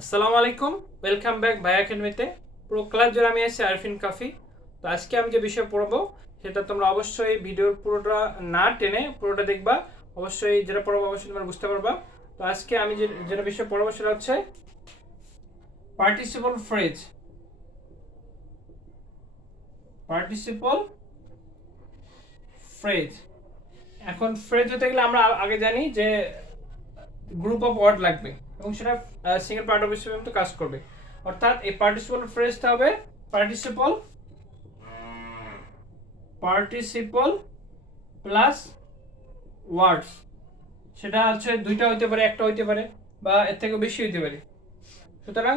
আসসালামু আলাইকুম, welcome back ভাইয়া একাডেমিতে। পুরো ক্লাস জুড়ে আমি আছি আরফিন কাফি। তো আজকে আমি যে বিষয় পড়বো সেটা তোমরা অবশ্যই ভিডিওর পুরোটা না টেনে পুরোটা দেখবা। অবশ্যই যেটা পড়বো অবশ্যই তোমরা বুঝতে পারবা। তো আজকে আমি যেটা বিষয় পড়বো সেটা হচ্ছে পার্টিসিপল ফ্রেজ। Participle phrase. এখন ফ্রেজ হতে গেলে আমরা আগে জানি যে গ্রুপ অফ ওয়ার্ড লাগবে এবং সেটা সিঙ্গেল পার্ট অফ হিসেবে মতো কাজ করবে। অর্থাৎ এই পার্টিসিপল ফ্রেজটা হবে পার্টিসিপল প্লাস ওয়ার্ডস। সেটা হচ্ছে দুইটা হইতে পারে, একটা হইতে পারে, বা এর থেকেও বেশি হইতে পারে। সুতরাং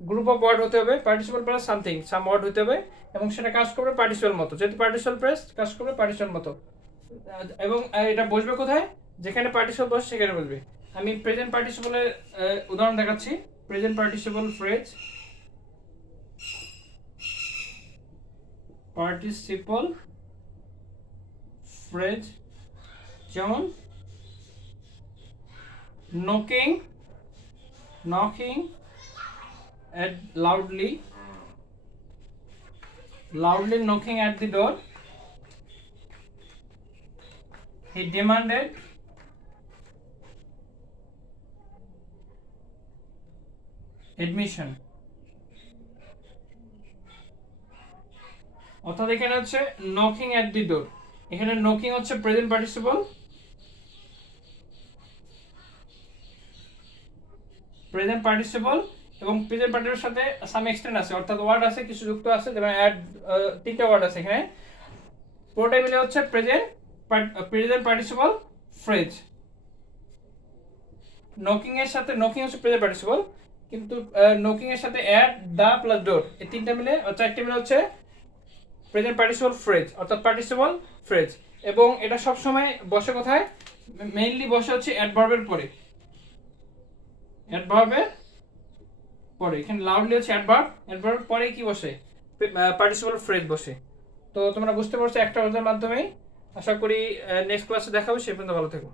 গ্রুপ অফ ওয়ার্ড হতে হবে, পার্টিসিপল প্লাস সামথিং, সাম ওয়ার্ড হতে হবে, এবং সেটা কাজ করবে পার্টিসিপল মতো। যেহেতু পার্টিসিপল ফ্রেজ কাজ করবে পার্টিসিপল মতো। এবং এটা বসবে কোথায়? যেখানে পার্টিসিপল বসে সেখানে বসবে। আমি প্রেজেন্ট পার্টিসিপলের উদাহরণ দেখাচ্ছি। Present participle phrase, participle phrase যেমন knocking at loudly knocking at the door. He demanded admission. অর্থাৎ এখানে হচ্ছে knocking at the door, এখানে knocking হচ্ছে প্রেজেন্ট পার্টিসিপল, এবং প্রেজেন্ট পার্টিসিপলের সাথে সাম এক্সটেন্ড আছে, অর্থাৎ ওয়ার্ড আছে, কিছু যুক্ত আছে, যেমন অ্যাড, তিনটা ওয়ার্ড আছে এখানে। পুরোটাই মিলে হচ্ছে প্রেজেন্ট পার্টিসিপল ফ্রেজ। নকিং এর সাথে, নকিং হচ্ছে প্রেজেন্ট পার্টিসিপল, কিন্তু নকিং এর সাথে অ্যাড, দা প্লাস ডোর, এই তিনটা মিলে, চারটে মিলে হচ্ছে প্রেজেন্ট পার্টিসিপল ফ্রেজ, অর্থাৎ পার্টিসিপল ফ্রেজ। এবং এটা সব সময় বসে কোথায়? মেইনলি বসে হচ্ছে অ্যাডভার্বের পরে। অ্যাডভার্বের পরে, এখানে লাউডলি হচ্ছে অ্যাডভার্ব পরে কি বসে? পার্টিসিপল ফ্রেজ বসে। তো তোমরা বুঝতে পারছো একটা ওদের মাধ্যমেই। আশা করি নেক্সট ক্লাসে দেখাবো। সে পর্যন্ত ভালো থেকো।